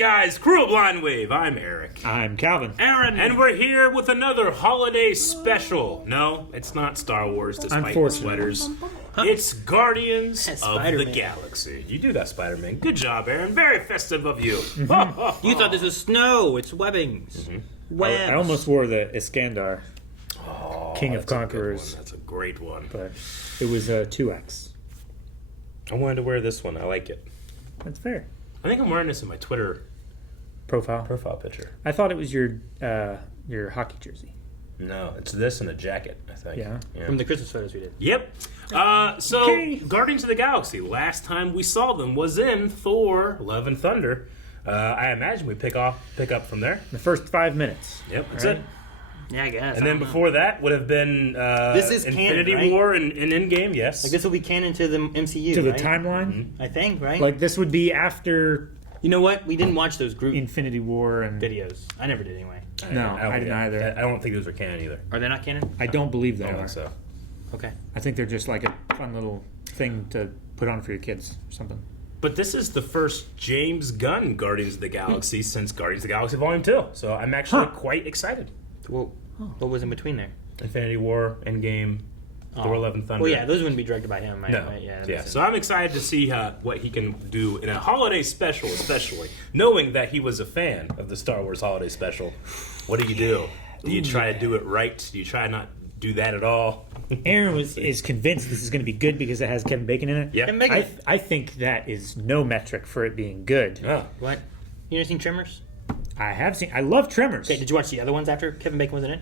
guys, Crew of Blind Wave. I'm Eric. I'm Calvin. Aaron. And we're here with another holiday special. No, it's not Star Wars, despite the sweaters. It's Guardians of the Galaxy. You do that, Spider-Man. Good job, Aaron. Very festive of you. You thought this was snow. It's webbings. Webs. I almost wore the Iskandar, King of That's a good Conquerors, one. That's a great one. but it was a 2X. I wanted to wear this one. I like it. That's fair. I think I'm wearing this in my Twitter Profile. picture. I thought it was your hockey jersey. No, it's this and a jacket, I think. Yeah. From the Christmas photos we did. Yep. So, Okay. Guardians of the Galaxy, last time we saw them was in Thor, Love and Thunder. I imagine we pick up from there. The first 5 minutes. Yep, that's Right. it. Yeah, I guess. And then before that would have been This is Infinity canon, right? War and Endgame, yes. Like, this will be canon to the MCU, To the right? timeline. I think, right? Like, this would be after you know what? We didn't watch those group Infinity War and... videos. I never did anyway. No, I didn't either. I don't think those are canon either. Are they not canon? I don't believe they I don't are. think so. Okay. I think they're just like a fun little thing to put on for your kids or something. But this is the first James Gunn Guardians of the Galaxy since Guardians of the Galaxy Volume 2. So I'm actually quite excited. Well, what was in between there? Infinity War, Endgame, Thor, Love and Thunder. Well, yeah, those wouldn't be directed by him, right? No. Right? Yeah. that Yeah. makes sense. So I'm excited to see what he can do in a holiday special, especially knowing that he was a fan of the Star Wars holiday special. What do you do? Do you try to do it right? Do you try not do that at all? Aaron is convinced this is going to be good because it has Kevin Bacon in it. Yeah. Kevin Bacon. I think that is no metric for it being good. Oh. What? You ever seen Tremors? I have seen. I love Tremors. Okay, did you watch the other ones after Kevin Bacon was in it?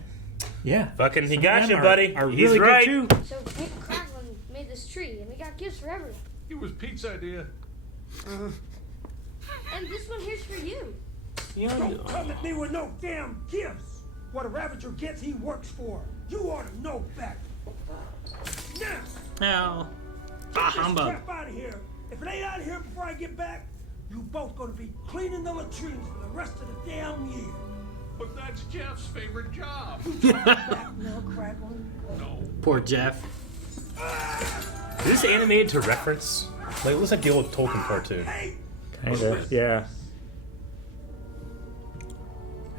Yeah. Fucking, he Some got of you, them buddy. Are He's really right. good too. So Kraglin made this tree, and we got gifts for everyone. It was Pete's idea. And this one here's for you. Don't come at me with no damn gifts. What a Ravager gets, he works for. You ought to know better. Now, No. get Ah, this humbug. crap out of here. If it ain't out of here before I get back, you both gonna be cleaning the latrines for the rest of the damn year. But that's Jeff's favorite job. Back now, Kraglin. No. Poor Jeff. Is this animated to reference? Like, it looks like the old Tolkien cartoon. Hey, Kind of. Yeah.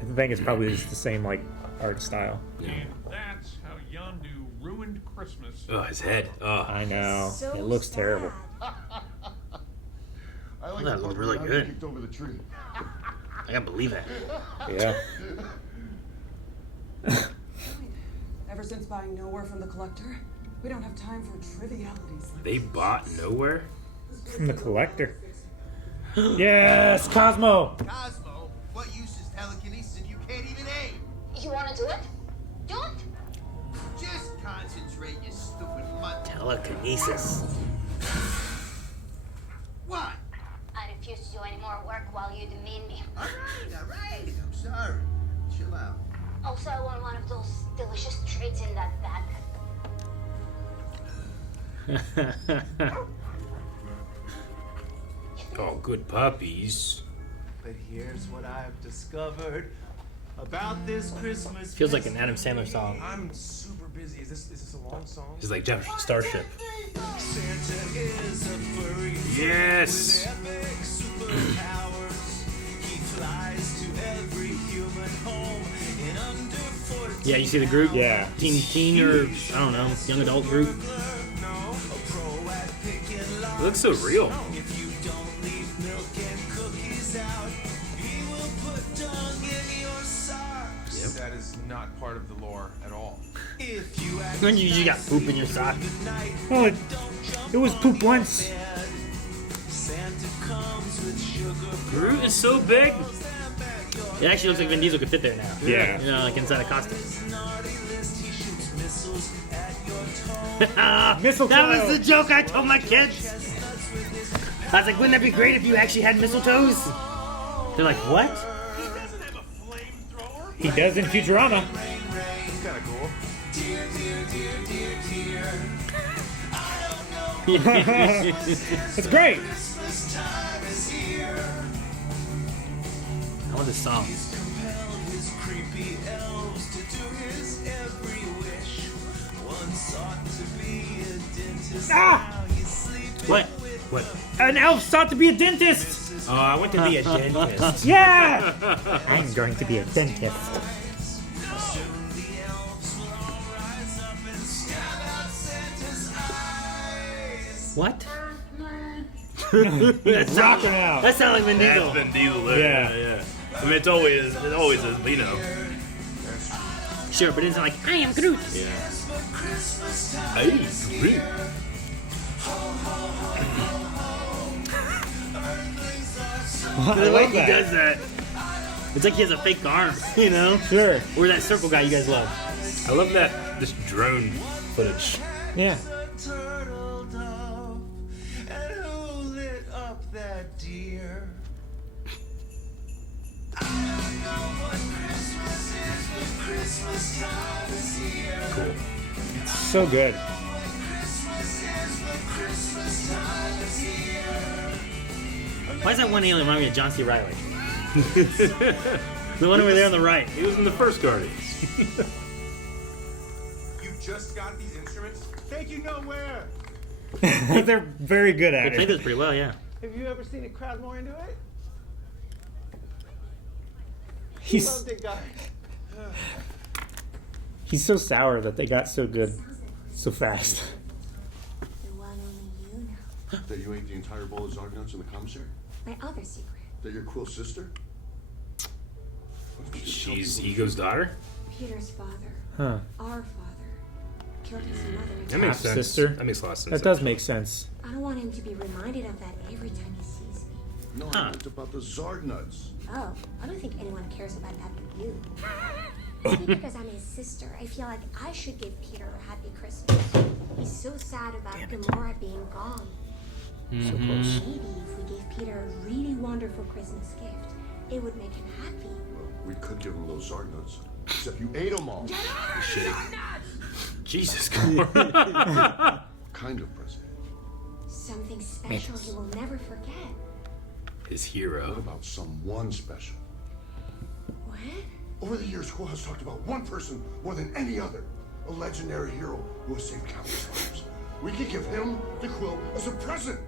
I think it's probably just the same like art style. And that's how Yondu ruined Christmas. Oh, his head. Oh. I know. So It looks sad. terrible. I like That the looked one really where good. Yondu kicked over the tree. I can't believe that. Yeah. Ever since buying Knowhere from the collector, we don't have time for trivialities like They bought Knowhere? From the collector. Yes, Cosmo. Cosmo, what use is telekinesis if you can't even aim? You want to do it? Do it. Just concentrate, you stupid mutt. Telekinesis. What? I refuse to do any more work while you demean me. All right. I'm sorry. Chill out. Also, I want one of those delicious treats in that bag. Oh, good puppies. But here's what I've discovered about this Christmas. Feels like an Adam Sandler song. I'm super busy. Is this a long song? He's like Jeff Starship. Santa is a furry Yes. epic superpowers. He flies to every human home in under 40. Yeah, you see the group? Yeah. Teen or, I don't know, young adult group. It looks so real. If you don't leave milk and cookies out, he will put dung in your socks. That is not part of the lore at all. If you act Then you got poop in your sock. Well, it was poop once. Santa comes with sugar. Groot is so big. It actually looks like Vin Diesel could fit there now. Yeah. You know, like inside a costume. Mistletoe. That was the joke I told my kids. I was like, wouldn't that be great if you actually had mistletoes? They're like, what? He doesn't have a flamethrower. He does in Futurama. It's kind of cool. It's great. I want this song. Ah! What? What? An elf sought to be a dentist. Oh, I want to be a dentist. Yeah. I'm going to be a dentist. What? Rocking out. That sounds like Vin Diesel. That's Vin Diesel. Yeah. I mean, it always is, you know. Sure, but it's like, I am Groot. Yeah. Hey, Groot. The way he does that. It's like he has a fake arm, you know? Sure. Or that circle guy you guys love. I love this drone footage. Yeah. Turtle dove, and who lit up that deer? I don't know what Christmas is, but Christmas time is here. Cool. So good. Christmas is, but Christmas time is here. Why does that one alien remind me of John C. Reilly? The one over there on the right. He was in the first Guardians. You just got these instruments? Thank you, Knowhere. They're very good They at played it. this pretty well, yeah. Have you ever seen a crowd more into it? He's Loved it, guys. he's so sour that they got so good so fast. The one only you know. That you ate the entire bowl of Zargnuts in the commissary? My other secret. That you're Quill's sister? She's Ego's daughter? Peter's father. Huh. Our father. Killed his mother. That makes sense. Half-sister? That makes a lot of sense. That does make sense. I don't want him to be reminded of that every time he sees me. No, I meant about the Zargnuts. Oh, I don't think anyone cares about that but you. Maybe because I'm his sister, I feel like I should give Peter a happy Christmas. He's so sad about Gamora being gone. So close. Maybe if we gave Peter a really wonderful Christmas gift, it would make him happy. Well, we could give him those Zargnuts. Except you ate them all. Jesus Christ. Kind of present. Something special he will never forget. His What hero. about someone special? What? Over the years, Quill has talked about one person more than any other. A legendary hero who has saved countless lives. We could give him to Quill as a present.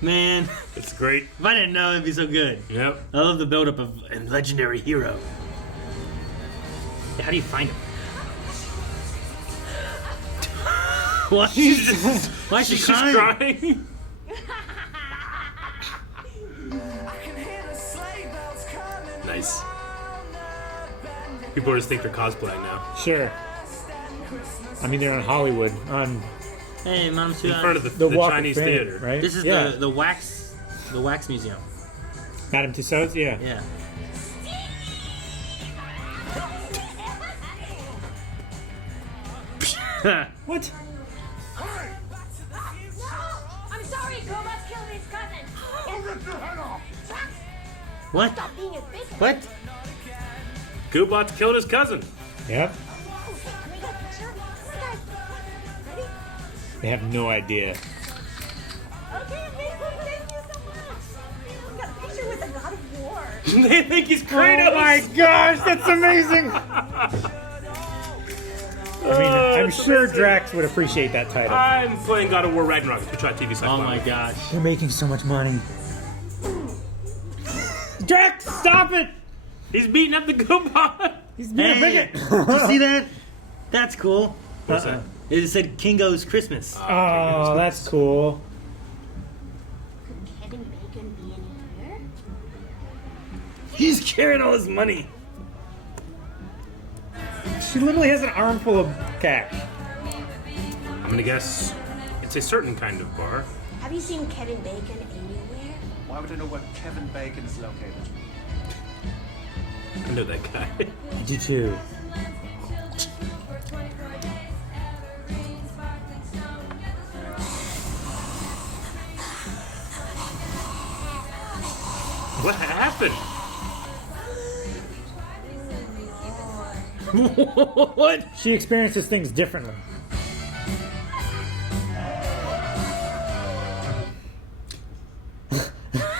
Man, It's great. if I didn't know, it'd be so good. Yep. I love the buildup of a legendary hero. How do you find him? Why? Why is she She's crying? crying. Nice. People just think they're cosplaying now. Sure. I mean, they're on Hollywood on Hey, Mom, In front of the Walk of Chinese Fame, theater. right? This is yeah. the wax museum. Madame Tussauds, yeah. Yeah. What? No! I'm sorry, Gobots killed his cousin. I'll rip your head off! What? Stop being a bitch. What? Gobots killed his cousin. Yep. Can we get a picture? Come on, guys. Ready? They have no idea. Okay, amazing. Thank you so much. We got a picture with the God of War. They think he's Kratos. Oh my gosh, that's amazing! I mean, I'm sure Drax would appreciate that title. I'm playing God of War Ragnarok. If you try TV sci-fi. Oh my gosh. They're making so much money. Drax, stop it! He's beating up the Gobot. He's being a Hey, bigot. did you see that? That's cool. What's that? It said Kingo's Christmas. Oh, that's cool. Could Kevin Bacon be in here? He's carrying all his money. She literally has an armful of cash. I'm gonna guess it's a certain kind of bar. Have you seen Kevin Bacon anywhere? Why would I know where Kevin Bacon is located? I know that guy. I do too. What happened? What? She experiences things differently.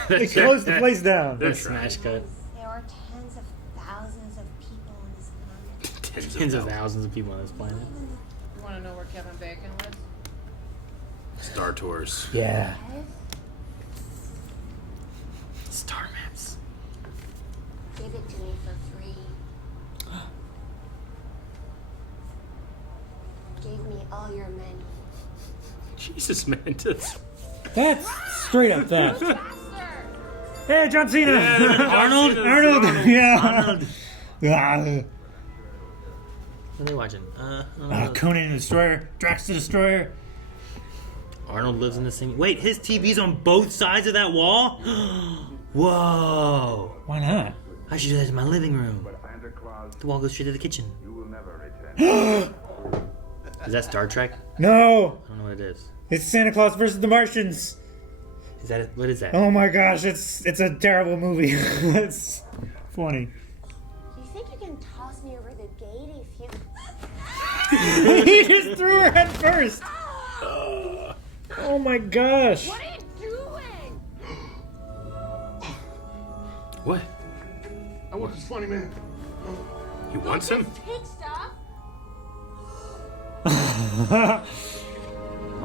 They closed the place down. They're Smash cut. There are tens of thousands of people on this planet. Tens of thousands of people on this planet. You want to know where Kevin Bacon lives? Star Tours. Yeah. Star maps. Give it to me for free. Give me all your money. Jesus, Mantis. That's straight up theft. Hey, John Cena! Arnold? Arnold! Yeah. Arnold. Ah. What are they watching? Conan the Destroyer. Drax the Destroyer. Arnold lives in the same. Wait, his TV's on both sides of that wall? Whoa. Why not? I should do that in my living room. The wall goes straight to the kitchen. Is that Star Trek? No! I don't know what it is. It's Santa Claus versus the Martians. Is that it? What is that? Oh my gosh, it's a terrible movie. It's funny. You think you can toss me over the gate if you... He just threw her head first. Oh my gosh. What are you doing? What? I want this funny man. He wants him? Take stuff.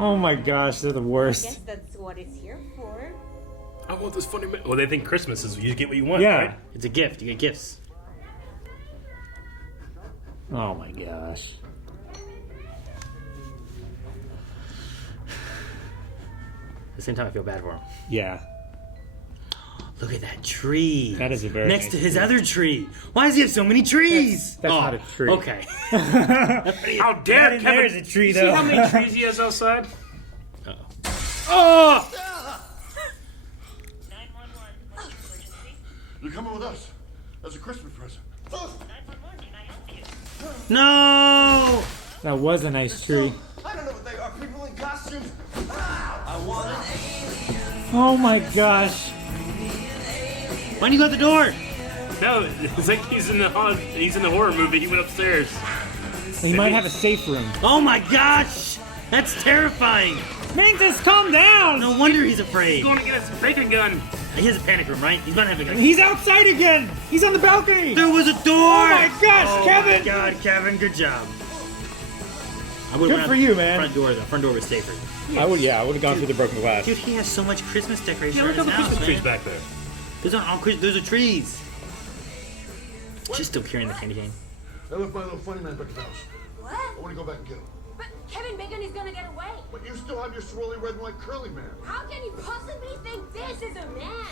Oh my gosh, they're the I worst. guess that's what it's here for. I want this funny man. Well, they think Christmas is you get what you want, Yeah. right? It's a gift. You get gifts. Oh my gosh. At the same time, I feel bad for him. Yeah. Look at that tree. That is a very next nice to his tree. other tree. Why does he have so many trees? That's not a tree. Okay. How dare That Kevin? there's a tree, See though. how many trees he has outside? Oh! You're coming with us. As a Christmas present. No! That was a nice tree. I don't know what they are. People in costumes. I want an alien. Oh my gosh. Why don't you go out the door? No, it's like he's in the horror movie. He went upstairs. He might have a safe room. Oh my gosh! That's terrifying! Mantis, calm down! No wonder he's afraid. He's going to get his bacon gun. He has a panic room, right? He's gonna have a gun. He's outside again! He's on the balcony! There was a door! Oh my gosh, Oh Kevin! my god, Kevin, good job. I would Good for you, man. Front door, the front door was safer. I would have gone through the broken glass. Dude, he has so much Christmas decorations Yeah, look around at his the house, Christmas man. trees back there. Those aren't all Christmas. Those are trees. She's still carrying the candy cane. I left my little funny man back at the house. What? I want to go back and get him. But Kevin Bacon is gonna get away. But you still have your swirly red and white curly man. How can you possibly think this is a man?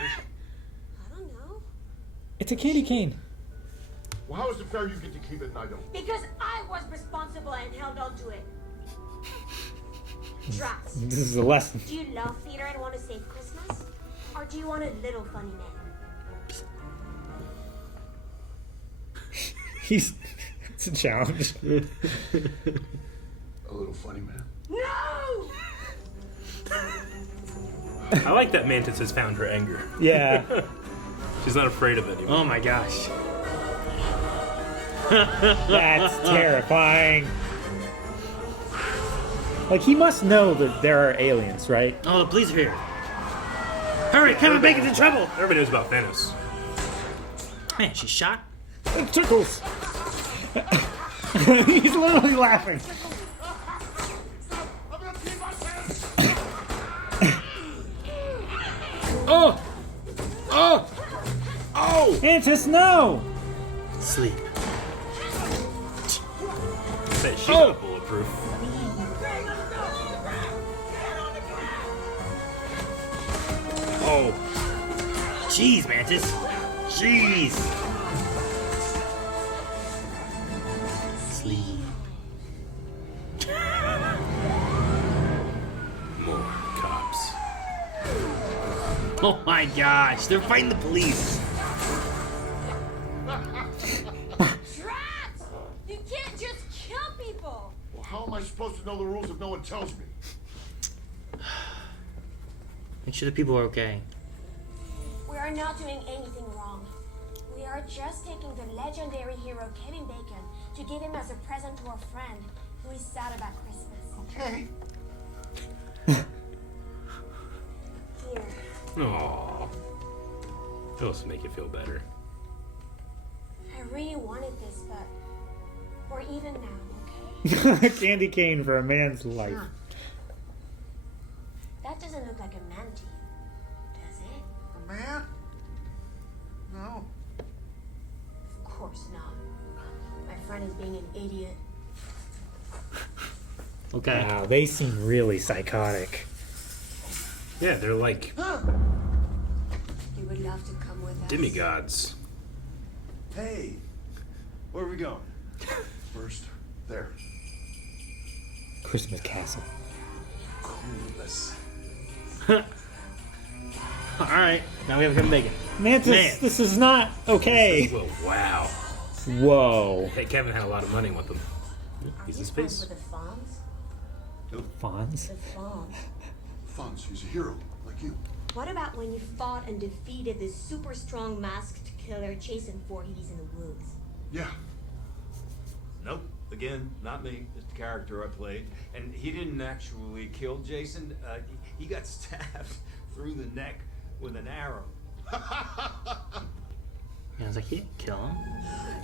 I don't know. It's a candy cane. Well, how is it fair you get to keep it and I don't? Because I was responsible and held on to it. Drax, This is a lesson. do you love theater and want to save Christmas? Or do you want a little funny man? It's a challenge. A little funny man. No! I like that Mantis has found her anger. Yeah. She's not afraid of it anymore. Oh my gosh. That's terrifying. Like, he must know that there are aliens, right? Oh, the police are here. Hurry, Kevin Bacon's in trouble. Everybody knows about Thanos. Man, she's shot. It tickles. He's literally laughing. I'm gonna pee my pants! Oh! Oh! Oh! Mantis, no! Sleep. Say she's not bulletproof. Oh. Jeez, Mantis. Jeez. Sleep. More cops. Oh my gosh, they're fighting the police. Drax! You can't just kill people! Well, how am I supposed to know the rules if no one tells me? Make sure the people are okay. We are not doing anything wrong. We are just taking the legendary hero Kevin Bacon to give him as a present to our friend who is sad about Christmas. Okay. Here. Aww. It'll make you feel better. I really wanted this, but we're even now, okay? Candy cane for a man's life. That doesn't look like a man to you, does it? A man? No. Of course not. My friend is being an idiot. Okay. Wow, they seem really psychotic. Yeah, they're like You would love to come with us. demigods. Hey, where are we going? First, there. Christmas Castle. Coolness. Alright, now we have Kevin Bacon. Mantis, Man. this is not okay. Well, wow. Whoa. Hey, Kevin had a lot of money with him. Are He's you in friends space. with the Fawns? Fonz? The Fawns. Fonz, he's a hero, like you. What about when you fought and defeated this super strong masked killer Jason Voorhees in the woods? Yeah. Nope. Again, not me. Just the character I played. And he didn't actually kill Jason. He got stabbed through the neck with an arrow. I was like, he didn't kill him.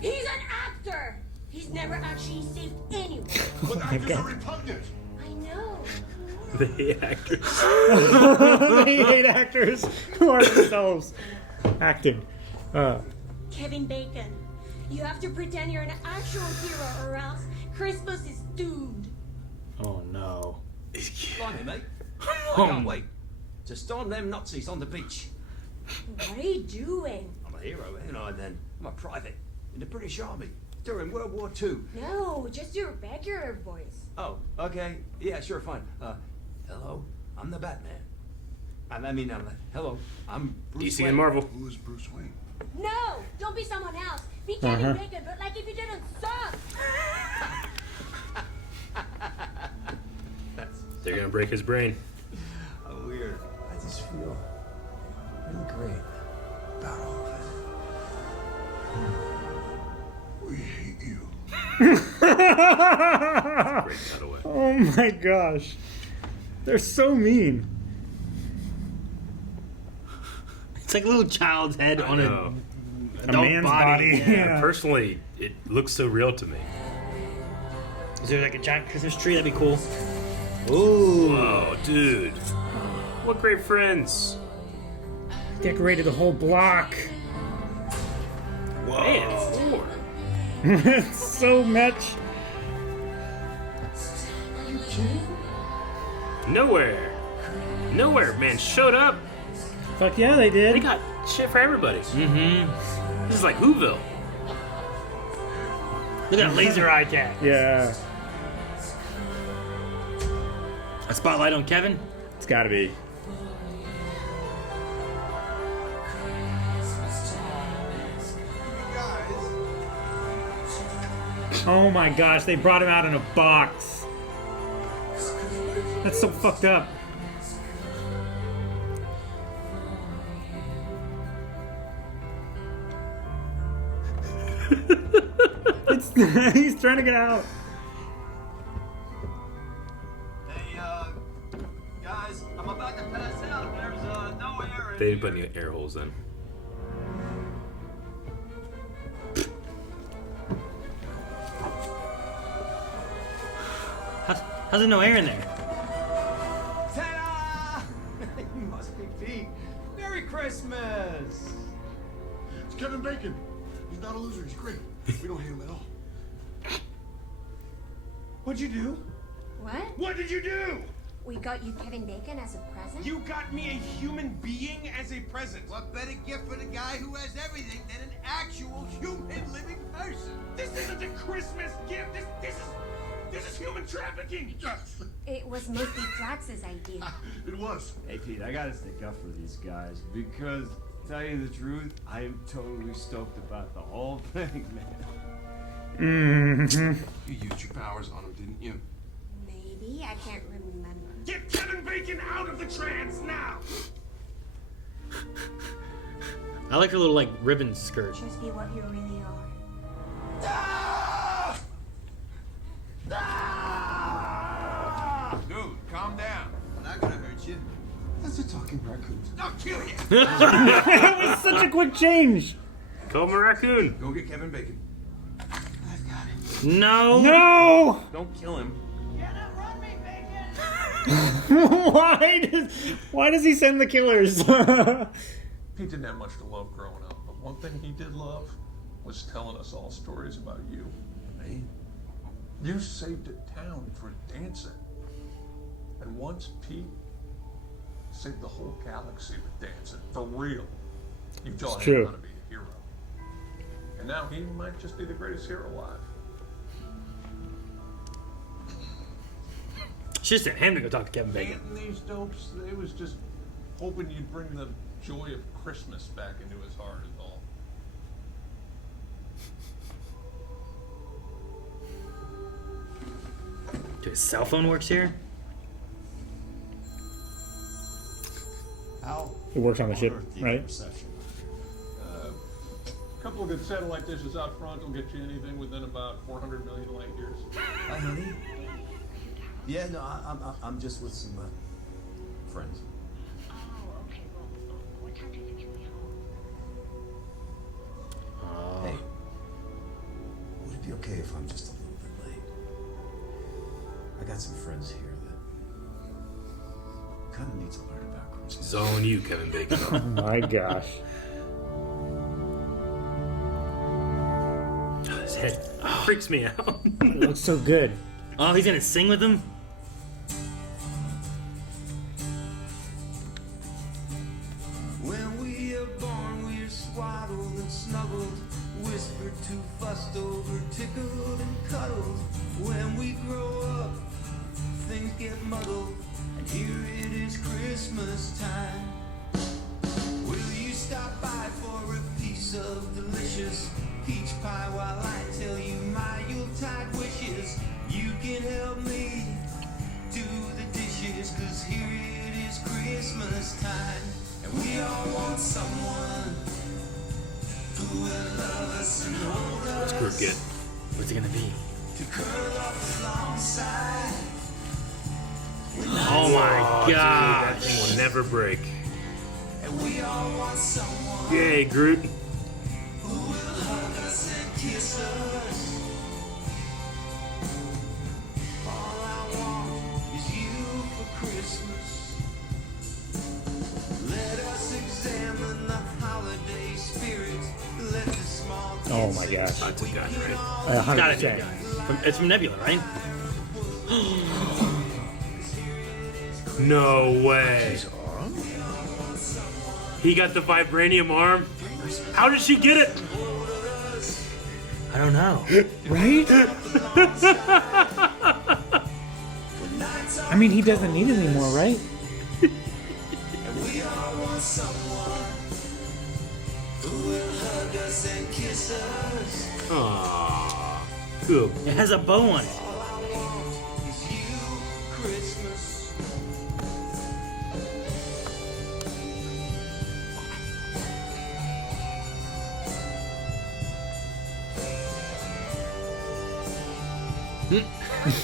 He's an actor! He's never actually saved anyone. But actors are repugnant. I know. They hate actors. They hate actors who are themselves acting. Kevin Bacon, you have to pretend you're an actual hero or else Christmas is doomed. Oh no. Blimey, mate. I can't wait to storm them Nazis on the beach. What are you doing? I'm a hero, ain't I then? I'm a private in the British Army during World War II. No, just your regular voice. Oh, okay. Yeah, sure, fine. Hello, I'm the Batman. Hello, I'm Bruce DC Wayne. and Marvel. Who is Bruce Wayne? No, don't be someone else. Be Kevin Bacon, but like if you didn't suck. They're gonna break his brain. Oh, weird. I just feel really great about all of it. We hate you. Great cutaway. Oh my gosh. They're so mean. It's like a little child's head on know. a adult man's body. Yeah. Personally, it looks so real to me. Is there like a giant Christmas tree? That'd be cool. Ooh. Oh, dude. What great friends. Decorated the whole block. Whoa. Man, 4. It's so much. Knowhere. Knowhere, man, showed up. Fuck yeah, they did. They got shit for everybody. Mm-hmm. This is like Whoville. Look at that laser eye tag. Yeah. A spotlight on Kevin. It's gotta be. Oh my gosh, they brought him out in a box. That's so fucked up. He's trying to get out. Hey, guys, I'm about to pass out. There's no air in They didn't put any air holes in. How's there no air in there? Ta-da! You must be Pete. Merry Christmas! It's Kevin Bacon. He's not a loser. He's great. We don't hate him at all. What'd you do? What? What did you do? We got you Kevin Bacon as a present? You got me a human being as a present. What better gift for the guy who has everything than an actual human living person? This isn't a Christmas gift. This is human trafficking. Yes, It was mostly Drax's idea. it was. Hey, Pete, I gotta stick up for these guys because, to tell you the truth, I am totally stoked about the whole thing, man. Mm-hmm. You used your powers on him, didn't you? Maybe, I can't remember. Get Kevin Bacon out of the trance now. I like her little like ribbon skirt. Just be what you really are. Dude, calm down. I'm not gonna hurt you. That's a talking raccoon. I'll kill you. That was such a quick change. Call him a raccoon. Go get Kevin Bacon. No. No. Don't kill him. Why does he send the killers? Pete didn't have much to love growing up, but one thing he did love was telling us all stories about you. Me? You saved a town for dancing. And once Pete saved the whole galaxy with dancing, for real. You taught him true. how to be a hero. And now he might just be the greatest hero alive. Should send him to go talk to Kevin Bacon. Hating these dopes, they was just hoping you'd bring the joy of Christmas back into his heart is all. His cell phone works here? How? It works on the ship, right? A couple of good satellite dishes out front will get you anything within about 400 million light years. Hi, honey. Yeah, no, I'm just with some friends. Oh, okay. Well, what time do you think you'll be home? Hey, would it be okay if I'm just a little bit late? I got some friends here that kind of need to learn about Christmas. It's all on you, Kevin Bacon. Oh my gosh. His head freaks me out. It looks so good. Oh, he's gonna sing with them? When we are born, we're swaddled and snuggled, whispered to, fussed over, tickled and cuddled. When we grow up, things get muddled, and here it is Christmas time. Will you stop by for a piece of delicious peach pie while I tell you my Yuletide wishes? You can help me do the dishes, 'cause here it is Christmas time. And we all want someone who will love us and hold us. What's Groot get? What's it gonna be? To curl up alongside. Oh my Dude, that gosh. thing will never break. And we all want someone Yay, Groot. who will hug us and kiss us. All I want is you for Christmas. Let us examine the holiday spirit. Let the small Oh my gosh. That's a guy, right? It's gotta be a 100%. guy. It's from Nebula, right? No way. He got the vibranium arm. How did she get it? I don't know. Right? I mean, he doesn't need it anymore, right? And we all want someone who will hug us and kiss us. Aww. Good. It has a bow on it. All I want is you for Christmas.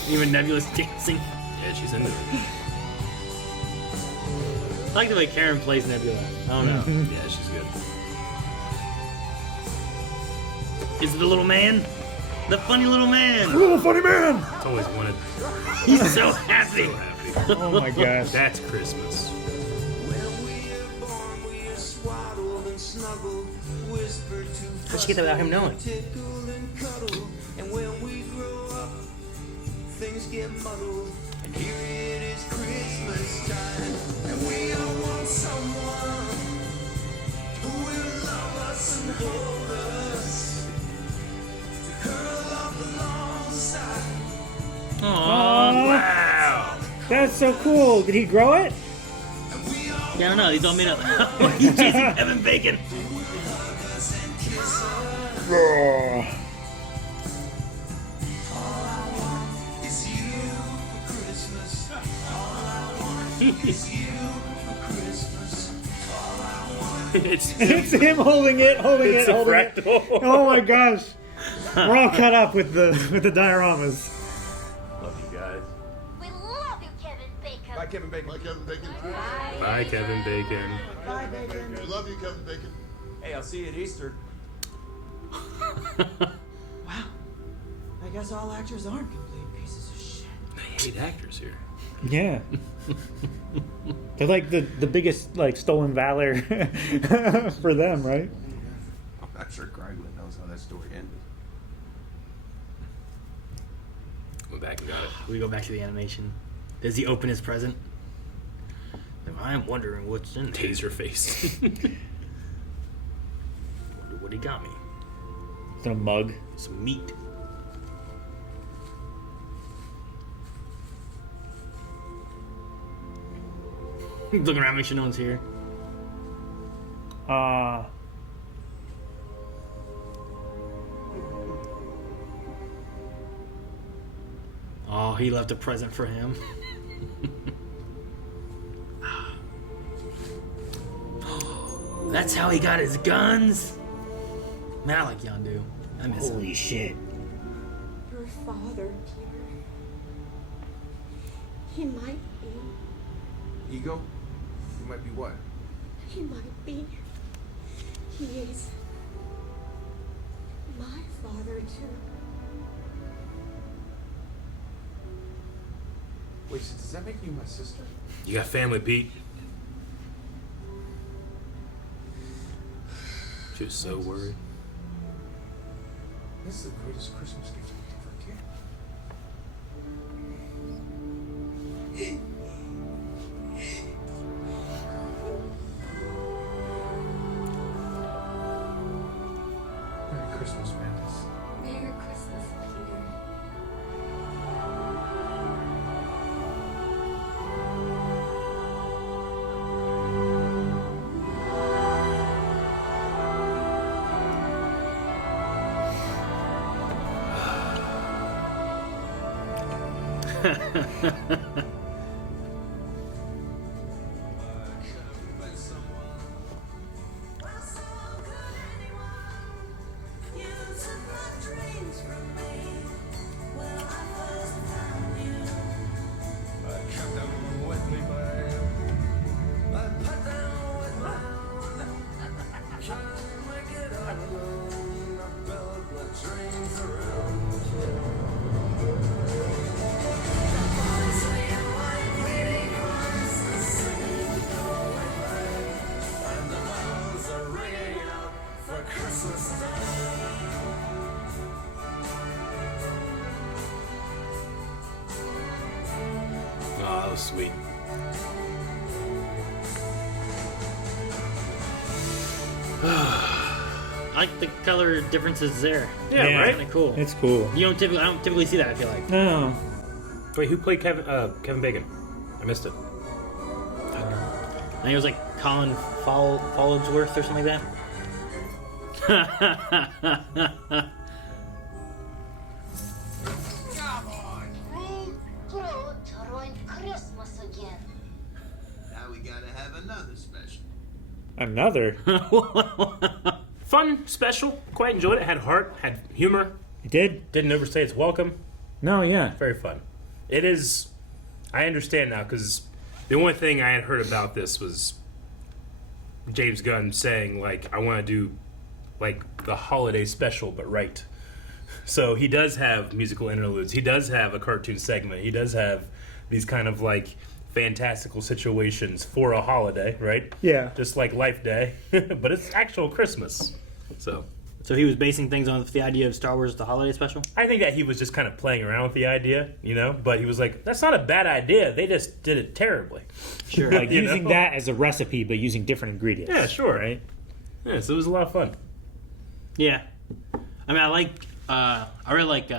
Even Nebula's dancing. Yeah, she's into it. I like the way Karen plays Nebula. I don't know. Yeah, she's good. Is it the little man? The funny little man. Little funny man! It's always wanted. He's so happy. So happy. Oh my gosh. That's Christmas. When we are born, we are swaddled and snuggled, whispered to, How'd she get that without him knowing? tickled and cuddled. And when we grow up, things get muddled. And here it is Christmas time. And we all want someone who will love us and hold us. To curl up alongside. Aww. Wow. That's so cool. Did he grow it? Yeah, I don't know. These all made up. He's chasing Kevin Bacon. It's him holding it, holding It's it, a holding fractal. it. Oh my gosh. We're all cut up with the dioramas. Love you guys. We love you, Kevin Bacon. Bye, Kevin Bacon. Bye, Kevin Bacon. Bye, Kevin Bacon. Bye, Bacon. We love you, Kevin Bacon. Hey, I'll see you at Easter. Wow. I guess all actors aren't complete pieces of shit. I hate actors here. Yeah. They're like the biggest like stolen valor for them, right? I'm not sure Kraglin knows how that story ended. Went back and got it. We go back to the animation. Does he open his present? I'm wondering what's in there. Taser face. Wonder what he got me. It's a mug. Some meat. He's looking around, make sure no one's here. Oh, he left a present for him. That's how he got his guns? Man, I like Yondu. I miss him. Holy shit. Your father, Peter. He might be. Ego? You might be what? He might be. He is my father, too. Wait, so does that make you my sister? You got family, Pete. She was so worried. This is the greatest Christmas gift you could ever get. Merry Christmas, Mantis. Merry Christmas, Peter. Oh, that was sweet. I like the color differences there. Yeah, right? Kind of cool. It's cool. I don't typically see that, I feel like. No. Wait, who played Kevin Bacon? I missed it. I think it was like Colin Follodsworth or something like that. Come on, Groom. Groot ruined Christmas again. Now we gotta have another special. Another. Fun, special, quite enjoyed it. Had heart, had humor. It did? Didn't overstay its welcome. No, yeah. Very fun. It is. I understand now because the only thing I had heard about this was James Gunn saying, like, I want to do like the holiday special, but right. So he does have musical interludes. He does have a cartoon segment. He does have these kind of like fantastical situations for a holiday, right? Yeah. Just like Life Day, but it's actual Christmas. So he was basing things on the idea of Star Wars the holiday special? I think that he was just kind of playing around with the idea, you know, but he was like, that's not a bad idea. They just did it terribly. Sure. Like using that as a recipe, but using different ingredients. Yeah, sure. Right? Yeah, so it was a lot of fun. Yeah. I mean, I really like,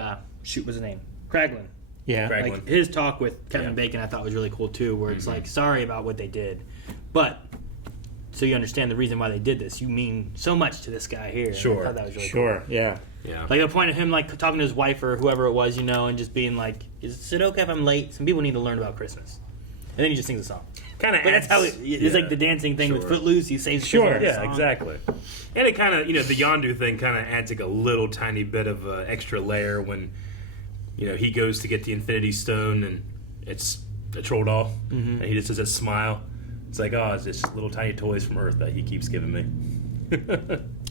shoot, what's his name? Kraglin. Yeah. Kraglin. Like, his talk with Kevin Bacon I thought was really cool, too, where it's like, sorry about what they did, but so you understand the reason why they did this. You mean so much to this guy here. Sure. I thought that was really Sure, yeah. Yeah. Like the point of him like talking to his wife or whoever it was, you know, and just being like, "Is it okay if I'm late? Some people need to learn about Christmas." And then he just sings a song. Kind of. But that's how it's like the dancing thing with Footloose. He saves Sure. the Yeah, song. exactly. And it kind of, you know, the Yondu thing kind of adds like a little tiny bit of extra layer when, you know, he goes to get the Infinity Stone and it's a troll doll, and he just does a smile. It's like, oh, it's just little tiny toys from Earth that he keeps giving me.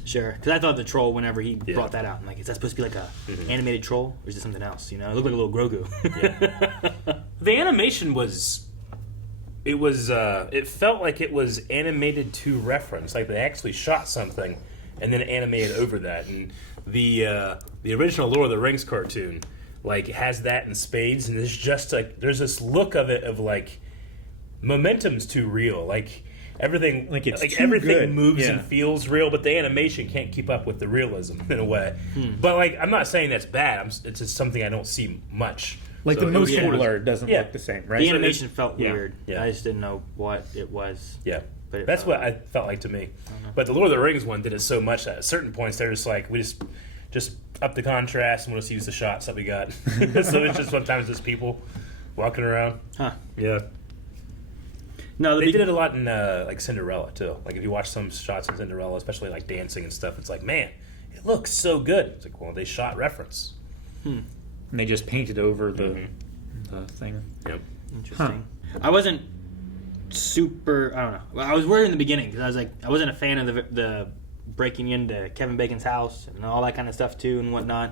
Sure, because I thought the troll, whenever he brought that out, I'm like, is that supposed to be like a animated troll, or is it something else? You know, it looked like a little Grogu. The animation it felt like it was animated to reference, like they actually shot something and then animated over that. And the original Lord of the Rings cartoon like has that in spades, and there's just like there's this look of it of like momentum's too real, like everything like it's too everything good. moves and feels real, but the animation can't keep up with the realism in a way. But like I'm not saying that's bad. It's just something I don't see much. Like So the it was motion cool. blur doesn't look the same, right? The So animation felt yeah. weird. Yeah. I just didn't know what it was. Yeah, But that's what I felt like to me. But the Lord of the Rings one did it so much that at certain points they're just like, we just up the contrast and we'll just use the shots that we got. So it's just sometimes just people walking around. Huh. Yeah. No, they did it a lot in like Cinderella too. Like if you watch some shots in Cinderella, especially like dancing and stuff, it's like, man, it looks so good. It's like, well, they shot reference. And they just painted over the thing. Yep. Interesting. I wasn't super. I don't know. Well, I was worried in the beginning because I was like, I wasn't a fan of the breaking into Kevin Bacon's house and all that kind of stuff too and whatnot.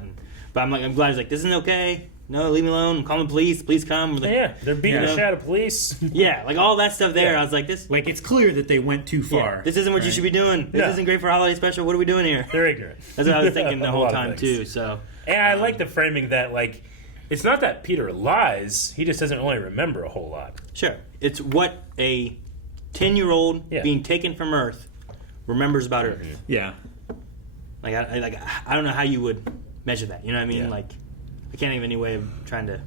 But I'm glad he's like, this isn't okay. No, leave me alone. Call the police. Please come. Like, Yeah, they're beating the shit out of police. Yeah, like all that stuff there. Yeah. I was like, this. Like it's clear that they went too far. This isn't what you should be doing. This No. isn't great for a holiday special. What are we doing here? They're ignorant. That's what I was thinking the A whole lot of time things. too. So. And I like the framing that, like, it's not that Peter lies, he just doesn't really remember a whole lot. Sure. It's what a 10-year-old being taken from Earth remembers about Earth. Yeah. Like I don't know how you would measure that. You know what I mean? Yeah. Like I can't even any way of trying to,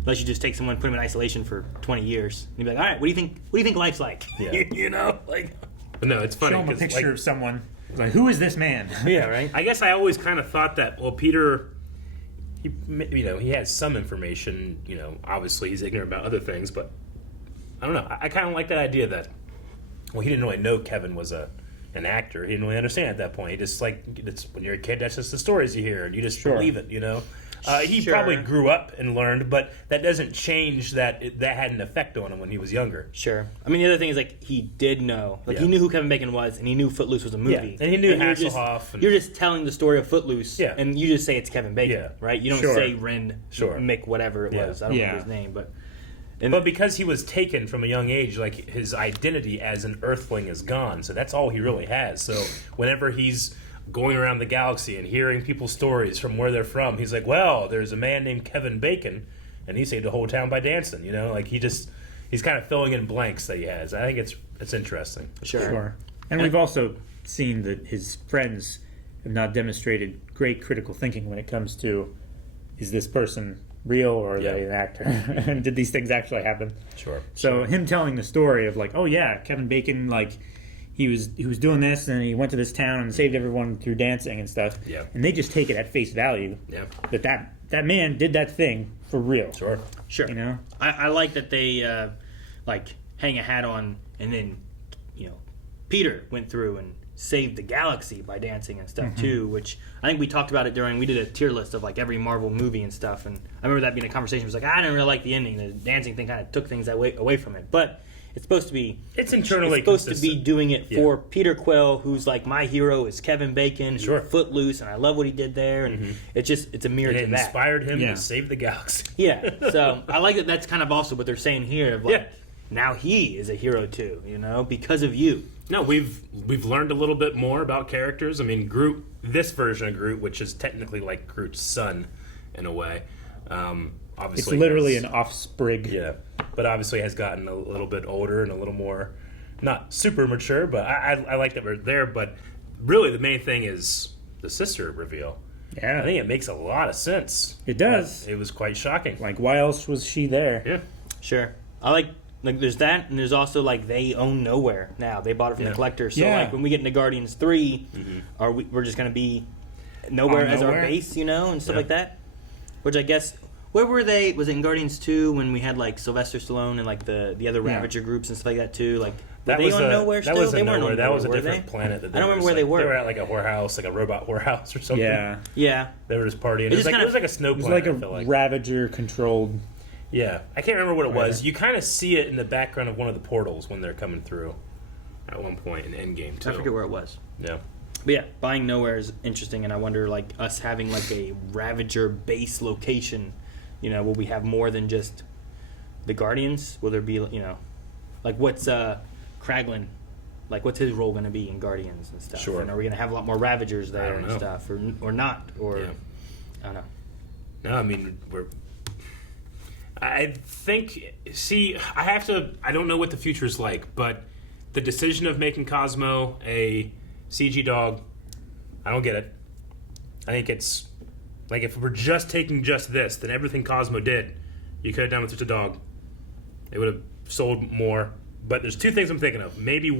unless you just take someone, put them in isolation for 20 years, and you'd be like, all right, what do you think? What do you think life's like? Yeah. You know, like. But no, it's funny. Show him a 'cause, picture like, of someone. It's like, who is this man? Yeah. Right. I guess I always kind of thought that, well, Peter, he has some information, obviously he's ignorant about other things, but I don't know. I kind of like that idea that, well, he didn't really know Kevin was an actor. He didn't really understand at that point. He just it's when you're a kid, that's just the stories you hear, and you just believe it, He Sure. probably grew up and learned, but that doesn't change that that had an effect on him when he was younger. Sure. I mean, the other thing is like he did know, like he knew who Kevin Bacon was, and he knew Footloose was a movie, Yeah, and he knew you're just- Hasselhoff. You're just telling the story of Footloose, Yeah. and you just say it's Kevin Bacon, Yeah. right? You don't Sure. say Ren, Sure. Mick, whatever it Yeah. was. I don't Yeah. remember his name, but. But because he was taken from a young age, like his identity as an Earthling is gone, so that's all he really has. So whenever he's going around the galaxy and hearing people's stories from where they're from, he's like, well, there's a man named Kevin Bacon, and he saved the whole town by dancing. Like he's kind of filling in blanks that he has. I think it's interesting. Sure. And we've also seen that his friends have not demonstrated great critical thinking when it comes to, is this person real or are they an actor? And did these things actually happen? Sure. So him telling the story of like, oh yeah, Kevin Bacon, like he was doing this and he went to this town and saved everyone through dancing and stuff. Yeah. And they just take it at face value. Yeah. That man did that thing for real. Sure. Sure. I like that they like hang a hat on, and then Peter went through and saved the galaxy by dancing and stuff too, which I think we talked about it we did a tier list of like every Marvel movie and stuff, and I remember that being a conversation. It was like, I didn't really like the ending. The dancing thing kind of took things away from it, but it's supposed to be. It's internally It's supposed to consistent. be doing it for Peter Quill, who's like my hero is Kevin Bacon, Sure. Footloose, and I love what he did there, and it's a mirror And to it that. inspired him to save the galaxy. Yeah, so I like that. That's kind of also what they're saying here. Of like, Yeah. now he is a hero too, because of you. No, we've learned a little bit more about characters. I mean, Groot, this version of Groot, which is technically like Groot's son in a way. Obviously, It's literally an offspring. Yeah, but obviously has gotten a little bit older and a little more, not super mature, but I like that we're there. But really, the main thing is the sister reveal. Yeah. I think it makes a lot of sense. It does. It was quite shocking. Like, why else was she there? Yeah. Sure, I like there's that, and there's also like they own Knowhere now. They bought it from the collector, so like when we get into Guardians 3, we're just gonna be Knowhere as our Knowhere? base, and stuff like that. Which I guess. Where were they? Was it in Guardians 2 when we had like Sylvester Stallone and like the other Ravager groups and stuff like that too? Like were they on Knowhere still? That was they weren't Knowhere. on That was a were different they? planet. That I don't remember were where they were. They were at like a whorehouse, like a robot whorehouse or something. Yeah. Yeah. They were just partying. It It was like a snow It was planet. like I feel a like. Ravager controlled. Yeah, I can't remember what it was. Right. You kind of see it in the background of one of the portals when they're coming through at one point in Endgame too. I forget where it was. Yeah. But yeah, buying Knowhere is interesting, and I wonder, like, us having like a Ravager base location. You know, will we have more than just the Guardians? Will there be, you know, like what's Kraglin? Like, what's his role going to be in Guardians and stuff? Sure. And are we going to have a lot more Ravagers there and know. stuff, or not? Or Yeah. I don't know. No, I mean, I think, see, I don't know what the future's like, but the decision of making Cosmo a CG dog, I don't get it. I think it's, like, if we're just taking just this, then everything Cosmo did, you could have done with just a dog. It would have sold more. But there's two things I'm thinking of. Maybe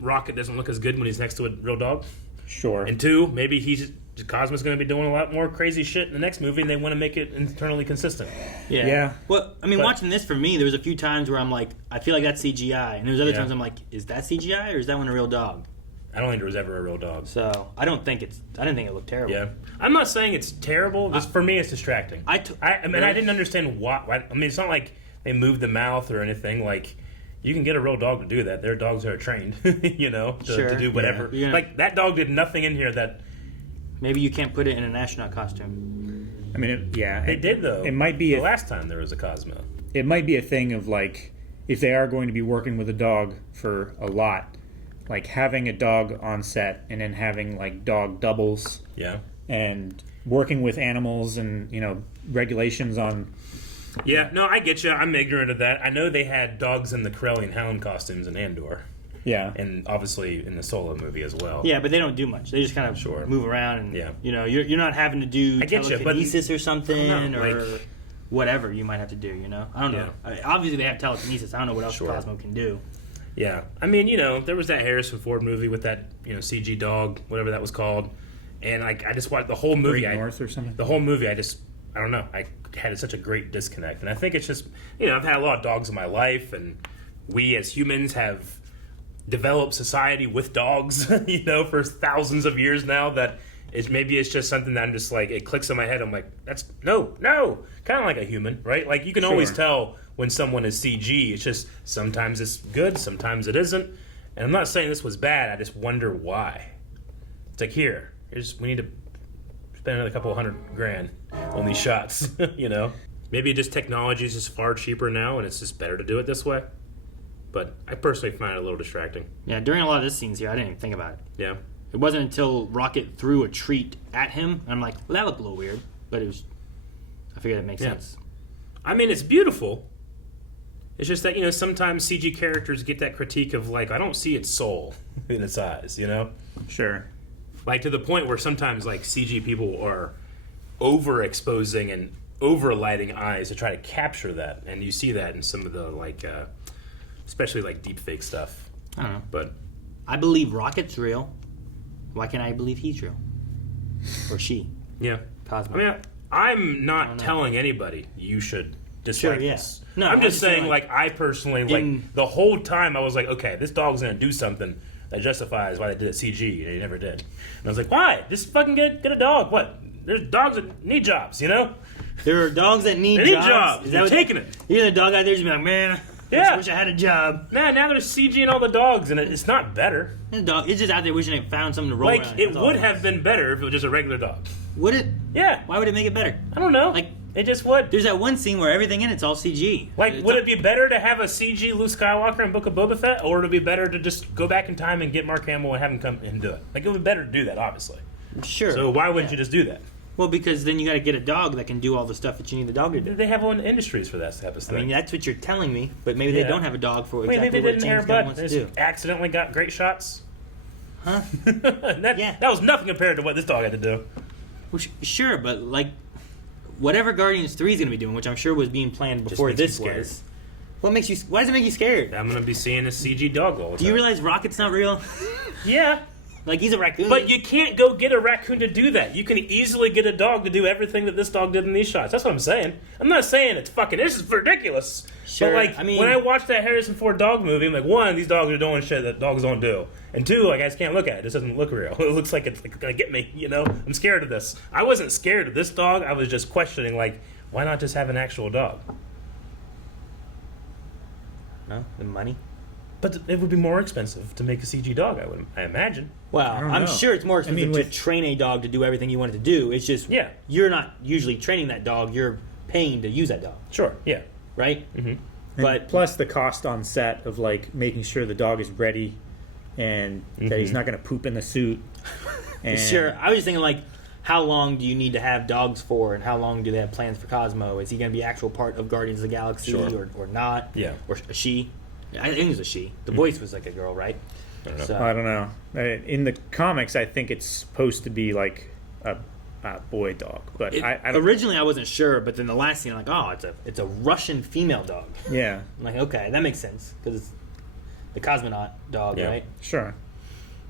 Rocket doesn't look as good when he's next to a real dog. Sure. And two, maybe Cosmo's going to be doing a lot more crazy shit in the next movie, and they want to make it internally consistent. Yeah. Well, I mean, watching this for me, there was a few times where I'm like, I feel like that's CGI, and there's other times I'm like, is that CGI or is that one a real dog? I don't think there was ever a real dog. So I didn't think it looked terrible. Yeah, I'm not saying it's terrible. Just for me, it's distracting. I didn't understand why. I mean, it's not like they moved the mouth or anything. Like, you can get a real dog to do that. There are dogs that are trained, to do whatever. Yeah. Like, that dog did nothing in here that. Maybe you can't put it in an astronaut costume. I mean, They did, though. It might be the last time there was a Cosmo. It might be a thing of, like, if they are going to be working with a dog for a lot, like having a dog on set and then having, like, dog doubles. Yeah. And working with animals and, regulations on. Yeah, no, I get you. I'm ignorant of that. I know they had dogs in the Corellian Hound costumes in Andor. Yeah. And obviously in the Solo movie as well. Yeah, but they don't do much. They just kind of move around, and you're not having to do telekinesis or something or whatever you might have to do. I don't know. I mean, obviously they have telekinesis. I don't know what else Cosmo can do. Yeah, I mean, there was that Harrison Ford movie with that CG dog, whatever that was called, and I just watched the whole movie. Great North or something. The whole movie, I don't know. I had such a great disconnect, and I think it's just I've had a lot of dogs in my life, and we as humans have developed society with dogs, for thousands of years now. That maybe it's just something that I'm just like, it clicks in my head. I'm like, that's no, kind of like a human, right? Like, you can always tell when someone is CG. It's just sometimes it's good, sometimes it isn't. And I'm not saying this was bad. I just wonder why. It's like, we need to spend another couple $100,000 on these shots, Maybe just technology is just far cheaper now, and it's just better to do it this way. But I personally find it a little distracting. Yeah, during a lot of the scenes here, I didn't even think about it. Yeah. It wasn't until Rocket threw a treat at him, and I'm like, well, that looked a little weird. But I figured it makes sense. I mean, it's beautiful. It's just that, sometimes CG characters get that critique of, like, I don't see its soul in its eyes, Sure. Like, to the point where sometimes, like, CG people are overexposing and overlighting eyes to try to capture that. And you see that in some of the, like, especially, like, deepfake stuff. I don't know. But I believe Rocket's real. Why can't I believe he's real? Or she? Yeah. Cosmo. I mean, I'm not telling anybody you should dislike this. No, I'm just saying, like, I personally, the whole time I was like, okay, this dog's going to do something that justifies why they did it CG, and they never did. And I was like, why? Just fucking get a dog. What? There's dogs that need jobs, There are dogs that need jobs. jobs. Is that They're taking it. You're the dog out there just be like, man, I wish I had a job. Man, now there's CG in all the dogs, and it's not better. It's just out there wishing they found something to roll around. Like, it would have been better if it was just a regular dog. Would it? Yeah. Why would it make it better? I don't know. Like, it just would. There's that one scene where everything in it's all CG. Like, would it be better to have a CG Luke Skywalker in Book of Boba Fett, or would it be better to just go back in time and get Mark Hamill and have him come and do it? Like, it would be better to do that, obviously. Sure. So why wouldn't you just do that? Well, because then you got to get a dog that can do all the stuff that you need the dog to do. They have own industries for that type of stuff. I mean, that's what you're telling me, but maybe they don't have a dog for exactly maybe what they James didn't Gunn wants to do. Accidentally got great shots. Huh? That was nothing compared to what this dog had to do. Well, sure, but like whatever Guardians 3 is going to be doing, which I'm sure was being planned before this was. Why does it make you scared? I'm going to be seeing a CG dog all the time. Do you realize Rocket's not real? Yeah. Like, he's a raccoon. But you can't go get a raccoon to do that. You can easily get a dog to do everything that this dog did in these shots. That's what I'm saying. I'm not saying it's fucking, this is ridiculous. Sure. But, like, when I watched that Harrison Ford dog movie, I'm like, one, these dogs are doing shit that dogs don't do. And two, like, I just can't look at it. It just doesn't look real. It looks like it's going to get me, I'm scared of this. I wasn't scared of this dog. I was just questioning, like, why not just have an actual dog? No? The money? But it would be more expensive to make a CG dog, I imagine. Well, I'm sure it's more expensive to train a dog to do everything you want it to do. It's just you're not usually training that dog. You're paying to use that dog. Sure, yeah. Right? Mm-hmm. But plus the cost on set of like making sure the dog is ready and that he's not going to poop in the suit. And sure. I was just thinking like, how long do you need to have dogs for, and how long do they have plans for Cosmo? Is he going to be actual part of Guardians of the Galaxy or not? Yeah. Or a she? I think it was a she. The voice was like a girl, right? I don't know. So, I don't know. In the comics, I think it's supposed to be like a boy dog, but I don't. Originally, I wasn't sure, but then the last scene, I'm like, oh, it's a Russian female dog. Yeah. I'm like, okay, that makes sense because it's the cosmonaut dog, right? Sure.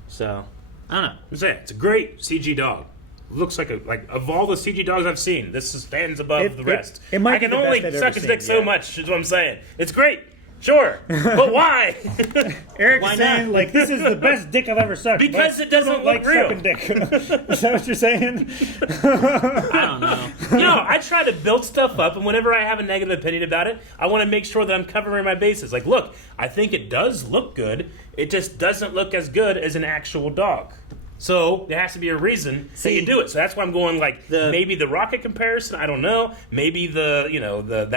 So, I don't know. I'm saying it's a great CG dog. Looks like of all the CG dogs I've seen, this stands above the rest. It might I can be the only best I've suck ever his dick seen, so much. Is what I'm saying. It's great. Sure, but why? Eric's Why saying not? like this is the best dick I've ever sucked Because but it doesn't I don't look like real. sucking dick. Is that what you're saying? I don't know. I try to build stuff up, and whenever I have a negative opinion about it, I want to make sure that I'm covering my bases. Like, look, I think it does look good. It just doesn't look as good as an actual dog. So there has to be a reason that you do it. So that's why I'm going like maybe the rocket comparison. I don't know. Maybe that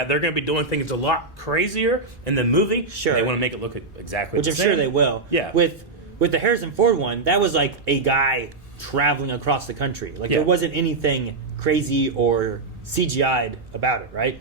they're going to be doing things a lot crazier in the movie. Sure, they want to make it look exactly which the I'm same. sure they will. Yeah. With the Harrison Ford one, that was like a guy traveling across the country. Like there wasn't anything crazy or CGI'd about it, right?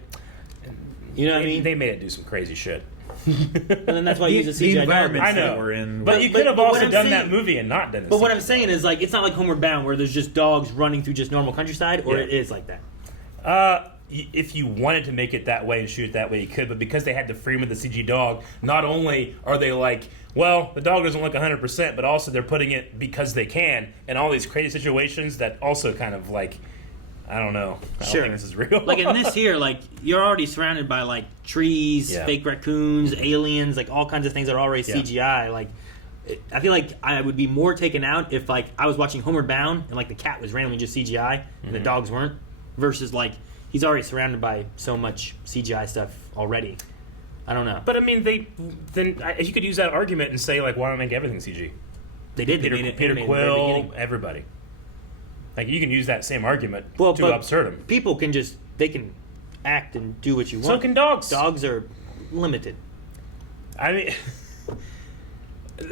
You know what I mean? They made it do some crazy shit. And then that's why you use a CGI dog. I know. We're in. But you could have also what done I'm that saying- movie and not done it. But what I'm saying is like it's not like Homeward Bound where there's just dogs running through just normal countryside, or Yeah. it is like that. If you wanted to make it that way and shoot it that way, you could. But because they had the freedom of the CG dog, not only are they like, well, the dog doesn't look 100%, but also they're putting it because they can in all these crazy situations that also kind of like, I don't know. I don't think this is real. Like in this here, like you're already surrounded by like trees, fake raccoons, aliens, like all kinds of things that are already CGI. Like I feel like I would be more taken out if like I was watching Homeward Bound and like the cat was randomly just CGI and the dogs weren't, versus like he's already surrounded by so much CGI stuff already. I don't know. But I mean, you could use that argument and say like, why don't make everything CG? They did. Peter, They made it Peter animated in the very Quill, beginning. everybody. Like you can use that same argument Well, to but absurdum. People can they can act and do what you want. So can dogs. Dogs are limited. I mean,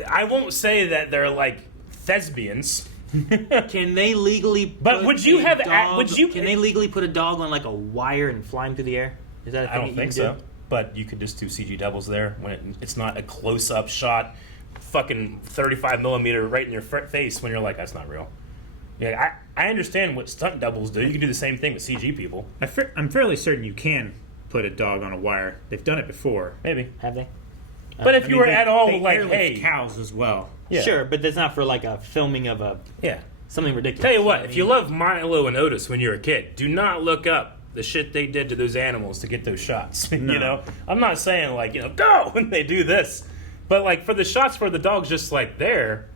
I won't say that they're like thespians. Can they legally? But would you have? Can they legally put a dog on like a wire and fly him through the air? Is that a thing I don't think so. But you could just do CG doubles there when it's not a close-up shot, fucking 35 millimeter right in your face when you're like, that's not real. Yeah, I understand what stunt doubles do. You can do the same thing with CG people. I'm fairly certain you can put a dog on a wire. They've done it before. Maybe. Have they? But if you were at all they like, airlift hey, cows as well. Yeah. Sure, but that's not for like a filming of something ridiculous. Tell you what, if you love Milo and Otis when you were a kid, do not look up the shit they did to those animals to get those shots. No. You know, I'm not saying like go when they do this, but like for the shots where the dog's just like there,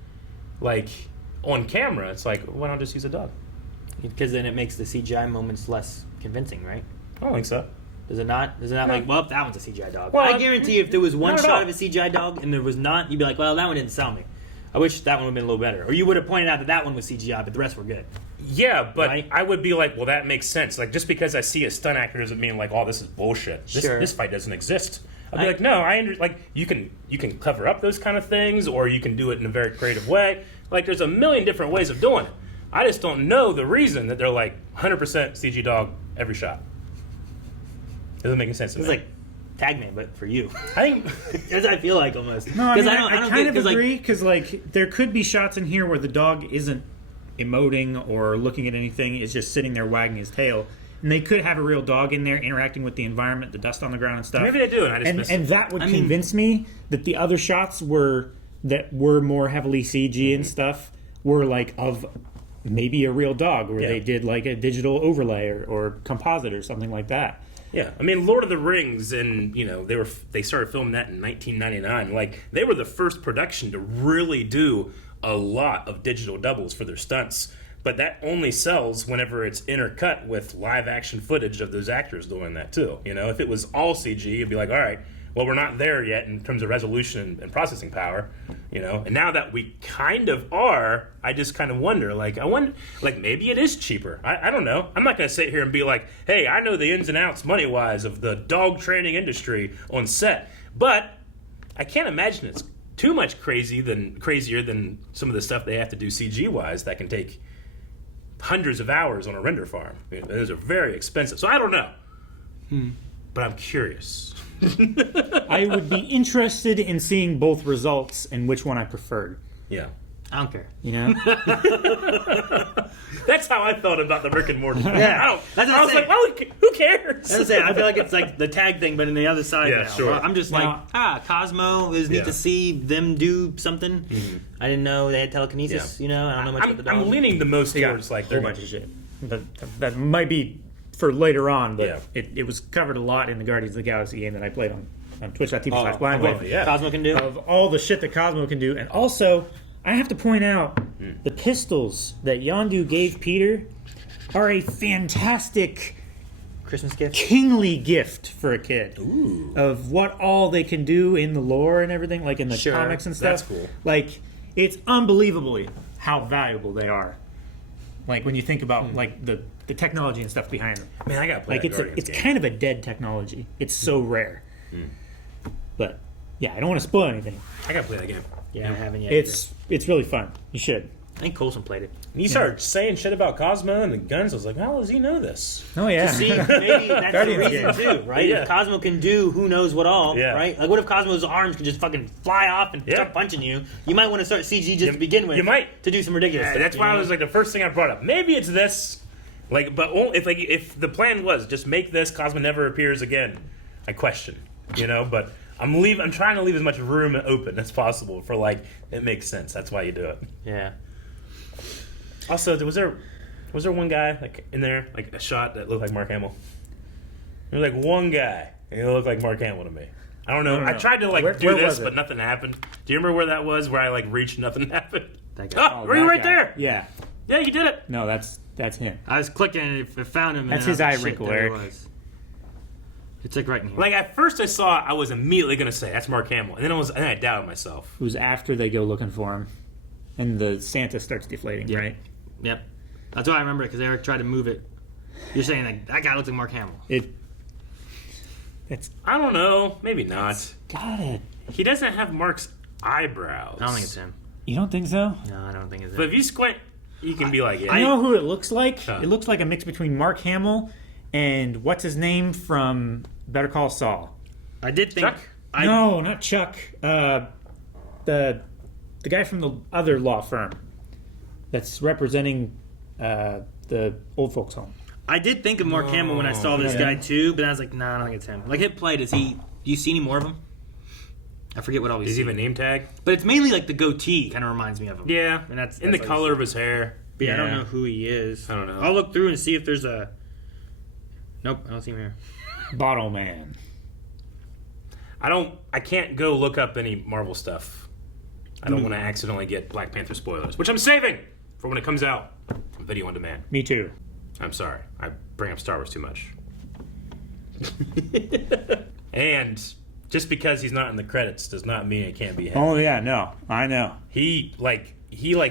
like on camera, it's like why not just use a dog? Because then it makes the CGI moments less convincing, right? I don't think so. Does it not? Is it not No. like, well, that one's a CGI dog? Well, I guarantee if there was one not at shot all. of a CGI dog and there was not, you'd be like, well, that one didn't sell me. I wish that one would have been a little better. Or you would have pointed out that one was CGI, but the rest were good. Yeah, but Right? I would be like, well, that makes sense. Like, just because I see a stunt actor doesn't mean like, oh, this is bullshit. This fight doesn't exist. I'd be like, no, like you can cover up those kind of things, or you can do it in a very creative way. Like, there's a million different ways of doing it. I just don't know the reason that they're like 100% CG dog every shot. Doesn't make any sense to me. It's like Tagman, but for you. I think that's what I feel like almost. No, I mean, I don't kind of get- 'cause, like, agree because like there could be shots in here where the dog isn't emoting or looking at anything; it's just sitting there wagging his tail. And they could have a real dog in there interacting with the environment, the dust on the ground and stuff. Maybe they do, and I just miss it. and that would convince me that the other shots were more heavily CG and stuff were like of maybe a real dog, where they did like a digital overlay or composite or something like that. Yeah, I mean, Lord of the Rings, and they started filming that in 1999. Like, they were the first production to really do a lot of digital doubles for their stunts. But that only sells whenever it's intercut with live action footage of those actors doing that too. You know, if it was all CG, you'd be like, all right, well, we're not there yet in terms of resolution and processing power, you know. And now that we kind of are, I just kind of wonder, like, maybe it is cheaper. I don't know. I'm not going to sit here and be like, hey, I know the ins and outs money-wise of the dog training industry on set. But I can't imagine it's too much crazier than some of the stuff they have to do CG-wise that can take hundreds of hours on a render farm. I mean, those are very expensive. So I don't know. But I'm curious. I would be interested in seeing both results and which one I preferred. Yeah. I don't care. You know? That's how I felt about the Rick and Morty. Yeah. I was like, well, who cares? I feel like it's like the tag thing, but in the other side now. Sure. I'm just like, Cosmo is neat to see them do something. Mm-hmm. I didn't know they had telekinesis, you know? I don't know much about the dog. I'm leaning the most towards like a whole bunch of shit. That might be for later on, but it was covered a lot in the Guardians of the Galaxy game that I played on Twitch.tv/blindwave. Cosmo can do. Of all the shit that Cosmo can do. And also, I have to point out, the pistols that Yondu gave Peter are a fantastic Christmas gift, kingly gift for a kid. Ooh. Of what all they can do in the lore and everything, like in the comics and stuff. That's cool. Like, it's unbelievably how valuable they are. Like when you think about like the technology and stuff behind them. Man, I gotta play like that it's kind of a dead technology. It's so rare. But yeah, I don't want to spoil anything. I gotta play that game. Yeah, I haven't yet. It's really fun. You should. I think Colson played it. And you started saying shit about Cosmo and the guns. I was like, how does he know this? Oh yeah. See, maybe that's the reason too, right? Yeah. If Cosmo can do who knows what all, Yeah. right? Like, what if Cosmo's arms can just fucking fly off and start punching you? You might want to start CG just to begin with. You might to do some ridiculous. Yeah, stuff, that's why I was like the first thing I brought up. Maybe it's this, like, but if the plan was just make this Cosmo never appears again, I question, you know. But I'm trying to leave as much room open as possible for like it makes sense. That's why you do it. Yeah. Also, was there one guy like in there, like a shot that looked like Mark Hamill? There was like one guy, and he looked like Mark Hamill to me. I don't know. I tried to like do this, but nothing happened. Do you remember where that was? Where I like reached, nothing happened. That guy. Oh, were you right there? Yeah. Yeah, you did it. No, that's him. I was clicking and it found him. That's and his I was eye like, wrinkle, shit, there Eric. it was. It's like right in here. Like at first I saw it, I was immediately gonna say that's Mark Hamill, and then I doubted myself. It was after they go looking for him, and the Santa starts deflating, right? Yep. That's why I remember it, because Eric tried to move it. You're saying like that guy looks like Mark Hamill. I don't know. Maybe not. Got it. He doesn't have Mark's eyebrows. I don't think it's him. You don't think so? No, I don't think it's him. But if you squint, you can be like, yeah. I know who it looks like. It looks like a mix between Mark Hamill and what's his name from Better Call Saul. I did think. Chuck? No, not Chuck. The guy from the other law firm that's representing the old folks' home. I did think of Mark Hamill when I saw this guy too, but I was like, nah, I don't think it's him. Like, hit play. Do you see any more of him? I forget what all we see. Does he have a name tag? But it's mainly like the goatee kind of reminds me of him. Yeah, and that's in the color of his hair. But yeah, I don't know who he is. I don't know. I'll look through and see if there's a. Nope, I don't see him here. Bottle Man. I can't go look up any Marvel stuff. I don't want to accidentally get Black Panther spoilers, which I'm saving for when it comes out on video on demand. Me too. I'm sorry. I bring up Star Wars too much. And just because he's not in the credits does not mean it can't be him. Oh yeah, no, I know. He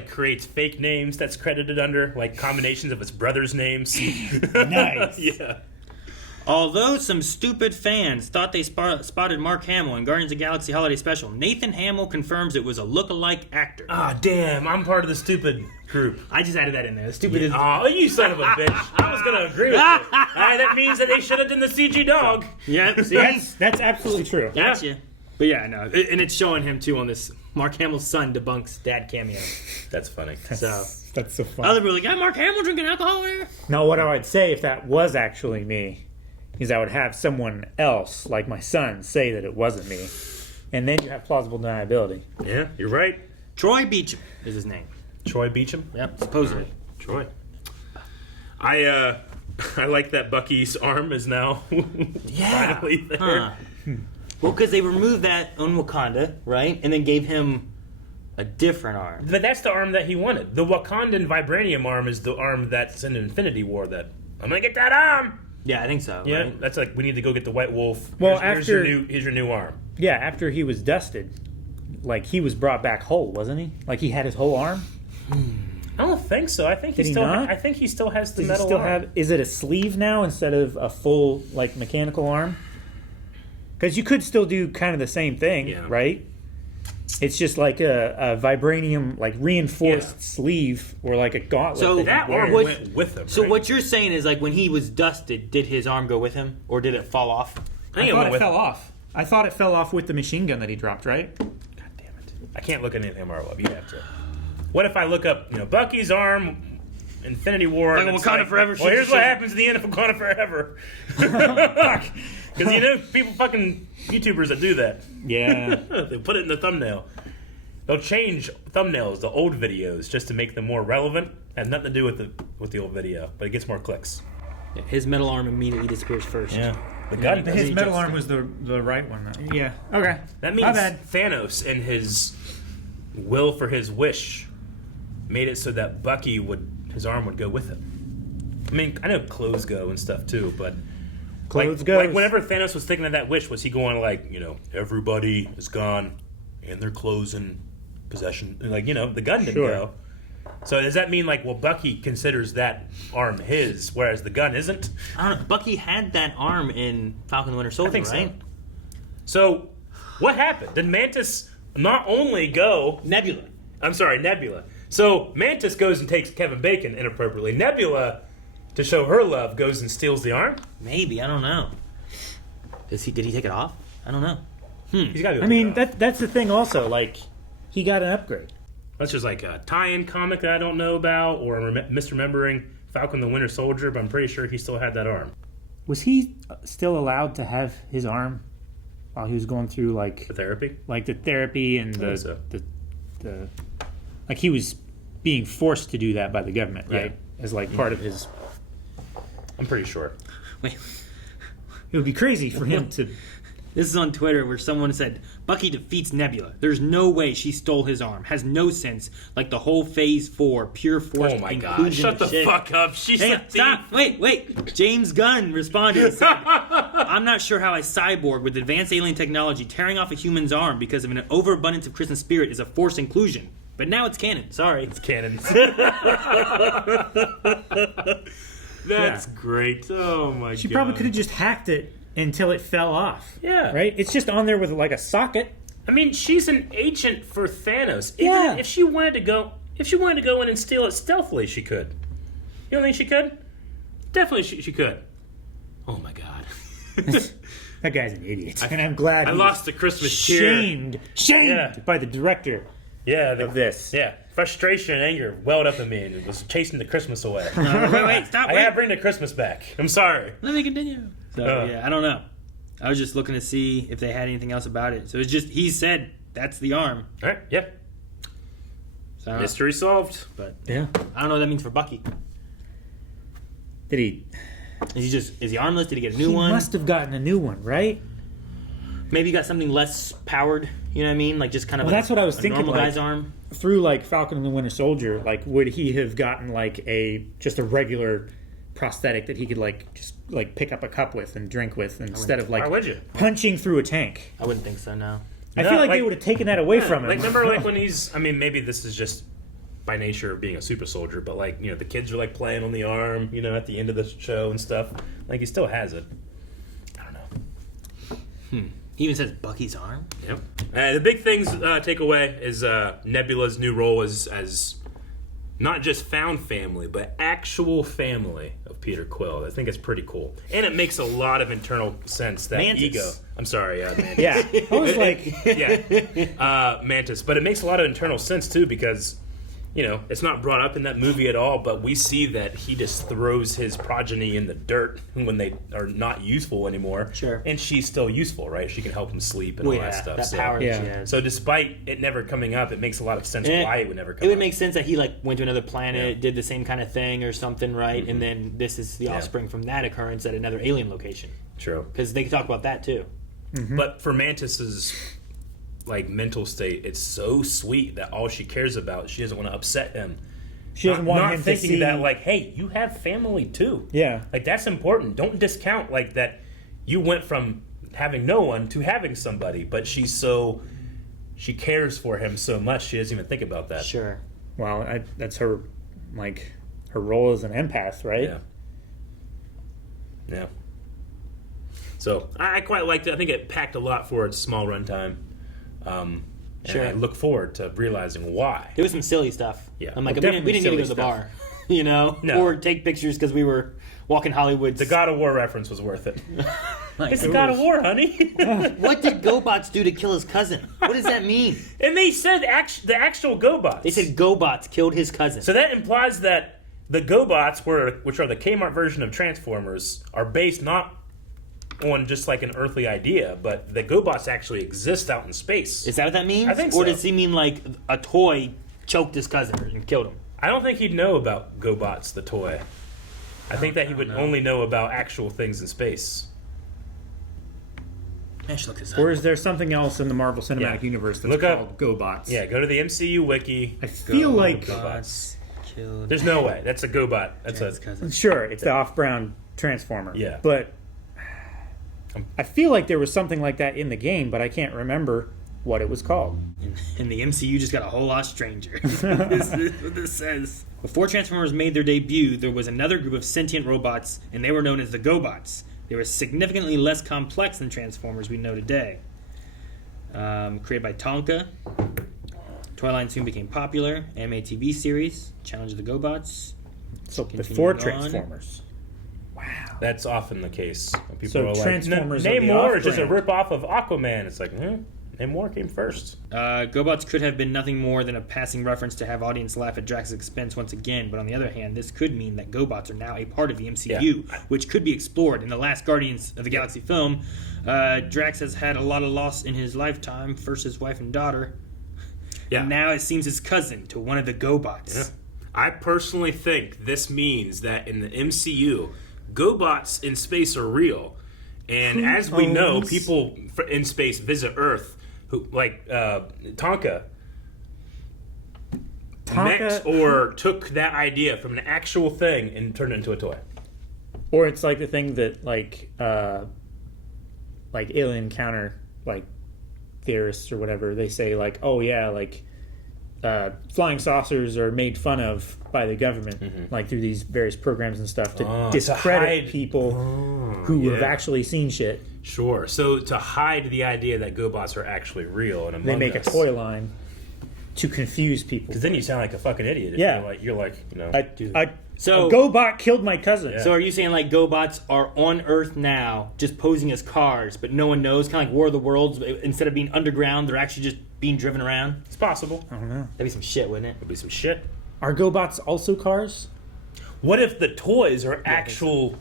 creates fake names that's credited under, like combinations of his brother's names. Nice. Yeah. Although some stupid fans thought they spotted Mark Hamill in Guardians of the Galaxy Holiday Special, Nathan Hamill confirms it was a look-alike actor. Ah, damn! I'm part of the stupid group. I just added that in there. The stupid is. Oh, you son of a bitch! I was gonna agree with you. That means that they should have done the CG dog. Yeah, see, that's absolutely true. Gotcha. But yeah, no, and it's showing him too on this. Mark Hamill's son debunks dad cameo. That's funny. That's so funny. Other people are like, Mark Hamill drinking alcohol here. Now, what I would say if that was actually me is I would have someone else, like my son, say that it wasn't me. And then you have plausible deniability. Yeah, you're right. Troy Beecham is his name. Troy Beecham? Yep, supposedly. Troy. I like that Bucky's arm is now finally there. Huh. Well, because they removed that on Wakanda, right? And then gave him a different arm. But that's the arm that he wanted. The Wakandan vibranium arm is the arm that's in Infinity War that, I'm going to get that arm! Yeah, I think so. Yeah, right? that's like we need to go get the White Wolf. Well, here's your new arm. Yeah, after he was dusted, like he was brought back whole, wasn't he? Like he had his whole arm. I don't think so. I think Did he not? I think he still has the Does metal he still arm. have? Is it a sleeve now instead of a full like mechanical arm? Because you could still do kind of the same thing, right? It's just like a vibranium, like reinforced sleeve or like a gauntlet. So that arm went with him. So right? what you're saying is like when he was dusted, did his arm go with him, or did it fall off? I thought it fell off. I thought it fell off with the machine gun that he dropped, right? God damn it! I can't look at any MR Web. You have to. What if I look up, Bucky's arm, Infinity War? Like and it's Wakanda Forever. Well, here's what happens at the end of Wakanda Forever. Because people fucking YouTubers that do that. Yeah. They put it in the thumbnail. They'll change thumbnails to old videos just to make them more relevant. Has nothing to do with the old video, but it gets more clicks. Yeah, his metal arm immediately disappears first. Yeah. The gun. His metal arm was the right one. Yeah. Okay. That My means bad. Thanos and his will for his wish made it so that his arm would go with him. I mean, I know clothes go and stuff too, but Clothes goes. like whenever Thanos was thinking of that wish, was he going like, everybody is gone and their clothes and possession? Like, the gun didn't go. So does that mean like, Bucky considers that arm his, whereas the gun isn't? I don't know. Bucky had that arm in Falcon and the Winter Soldier, I think right? So what happened? Did Mantis not only go... Nebula. I'm sorry, Nebula. So Mantis goes and takes Kevin Bacon inappropriately. Nebula, to show her love, goes and steals the arm? Maybe, I don't know. Did he take it off? I don't know. He's got to I mean, that's the thing also. Like, he got an upgrade. That's just like a tie-in comic that I don't know about, or I'm misremembering Falcon the Winter Soldier, but I'm pretty sure he still had that arm. Was he still allowed to have his arm while he was going through like The therapy? like the therapy and I think so. the like he was being forced to do that by the government, right? As like part of his. I'm pretty sure. Wait. It would be crazy for him to. This is on Twitter where someone said, Bucky defeats Nebula. There's no way she stole his arm. Has no sense. Like the whole Phase 4 pure force. Oh my god, shut the fuck up. She's Hang a on, thief. stop. Wait. James Gunn responded and said, I'm not sure how a cyborg with advanced alien technology tearing off a human's arm because of an overabundance of Christmas spirit is a forced inclusion. But now it's canon. Sorry. It's canon. That's great. Oh my god. She probably could have just hacked it until it fell off. Yeah. Right? It's just on there with like a socket. I mean, she's an agent for Thanos. Yeah. Even if she wanted to go in and steal it stealthily, she could. You don't think she could? Definitely she could. Oh my god. That guy's an idiot. And I'm glad I he lost the Christmas cheer. Shamed by the director of this. Yeah. Frustration and anger welled up in me and it was chasing the Christmas away. Wait, stop. I gotta bring the Christmas back. I'm sorry. Let me continue. So, I don't know. I was just looking to see if they had anything else about it. So it's just, he said, that's the arm. All right, yeah. So, Mystery solved. But Yeah. I don't know what that means for Bucky. Did he? Is he armless? Did he get a new He one? must have gotten a new one, right? Maybe he got something less powered. You know what I mean? Like just kind of Well, like that's what I was thinking. normal Like, guy's arm. through like Falcon and the Winter Soldier, like would he have gotten like just a regular prosthetic that he could like just like pick up a cup with and drink with instead of like Why would you? punching through a tank? I wouldn't think so. No. I feel like they would have taken that away from him. Like remember like when he's, I mean maybe this is just by nature of being a super soldier, but like, the kids are like playing on the arm, at the end of the show and stuff. Like he still has it. I don't know. He even says Bucky's arm. Yep. The big things take away is Nebula's new role as not just found family, but actual family of Peter Quill. I think it's pretty cool, and it makes a lot of internal sense that Mantis. ego. I'm sorry, Mantis. Yeah, I was like, Mantis, but it makes a lot of internal sense too because. It's not brought up in that movie at all, but we see that he just throws his progeny in the dirt when they are not useful anymore. Sure. And she's still useful, right? She can help him sleep and all that stuff. That power that she has. So despite it never coming up, it makes a lot of sense why it would never come up. It would make sense that he went to another planet, did the same kind of thing or something, right? And then this is the offspring from that occurrence at another alien location. True. Because they can talk about that too. But for Mantis's mental state, it's so sweet that all she cares about, she doesn't want to upset him. She doesn't want not him to thinking see that, like, hey, you have family too. Yeah. Like, that's important. Don't discount, like, that you went from having no one to having somebody, but she cares for him so much she doesn't even think about that. Sure. Well, that's her, like, her role as an empath, right? Yeah. Yeah. So I quite liked it. I think it packed a lot for its small runtime. Sure. And I look forward to realizing why. There was some silly stuff. Yeah. I'm like, Well, we didn't need to go to the definitely bar, you know, No. or take pictures because we were walking Hollywood. The God of War reference was worth it. Like, It's the God of War, honey. what did Gobots do to kill his cousin? What does that mean? And they said the actual Gobots. They said Gobots killed his cousin. So that implies that the Gobots, which are the Kmart version of Transformers, are based not on just like an earthly idea, but the Gobots actually exist out in space. Is that what that means? I think so. Or does he mean like a toy choked his cousin and killed him? I don't think he'd know about Gobots, the toy. I think that he would only know about actual things in space. Man, should look this up. Or is there something else in the Marvel Cinematic Universe that's Look up called GoBots? Yeah, go to the MCU wiki. I feel like Gobots. Killed There's no way. That's a Gobot. That's a cousin. Sure, it's the off-brown Transformer. Yeah. But I feel like there was something like that in the game, but I can't remember what it was called. And the MCU just got a whole lot stranger. This is what this says. Before Transformers made their debut, there was another group of sentient robots, and they were known as the Gobots. They were significantly less complex than Transformers we know today. Created by Tonka. Toyline soon became popular. Anime TV series, Challenge of the Gobots. So Continuing before on. Transformers. That's often the case. When people So are like, Transformers are the Namor is just a off-brand. rip-off of Aquaman. It's like, Namor came first. Gobots could have been nothing more than a passing reference to have audience laugh at Drax's expense once again, but on the other hand, this could mean that Gobots are now a part of the MCU, which could be explored in the last Guardians of the Galaxy film. Drax has had a lot of loss in his lifetime, first his wife and daughter, and now it seems his cousin to one of the Gobots. Yeah. I personally think this means that in the MCU, Gobots in space are real. And as we know, people in space visit Earth who, like, Tonka met or took that idea from an actual thing and turned it into a toy. Or it's like the thing that like alien encounter like theorists or whatever, they say like, oh yeah, like flying saucers are made fun of by the government, like through these various programs and stuff to discredit people who have actually seen shit. Sure. So to hide the idea that Gobots are actually real and among They make us, a toy line to confuse people. Because then you sound like a fucking idiot. If Yeah. you're like, you know. So a Gobot killed my cousin. So are you saying like Gobots are on Earth now, just posing as cars, but no one knows, kind of like War of the Worlds? Instead of being underground, they're actually just being driven around. It's possible. I don't know. That'd be some shit, wouldn't it? It'd be some shit. Are Gobots also cars? What if the toys are actual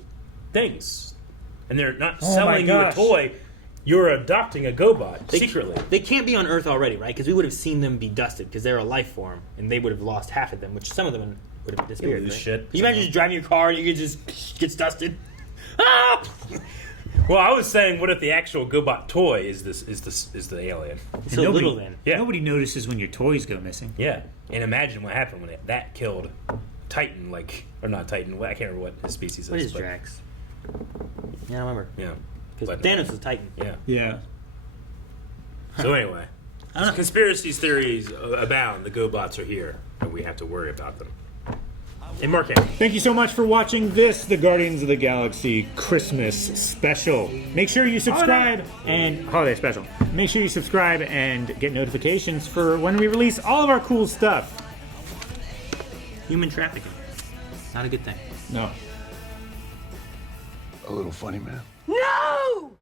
things, and they're not Oh my selling you a gosh. toy? You're adopting a Gobot secretly. They can't be on Earth already, right? Because we would have seen them be dusted because they're a life form, and they would have lost half of them, which some of them would have disappeared. lose right? shit. Can you imagine just driving your car and you just gets dusted? Ah! Well, I was saying, what if the actual Gobot toy is the alien? It's so little then. Yeah. Nobody notices when your toys go missing. Yeah, and imagine what happened when that killed Titan, or not Titan. I can't remember what his species What is. is Drax? Yeah, I remember. Yeah, Because but- Thanos is Titan. Yeah. Yeah. So anyway, conspiracy theories abound. The Gobots are here, and we have to worry about them. Hey, Mark Hamill. Thank you so much for watching this, the Guardians of the Galaxy Christmas special. Make sure you subscribe and holiday special. Make sure you subscribe and get notifications for when we release all of our cool stuff. Human trafficking. Not a good thing. No. A little funny, man. No!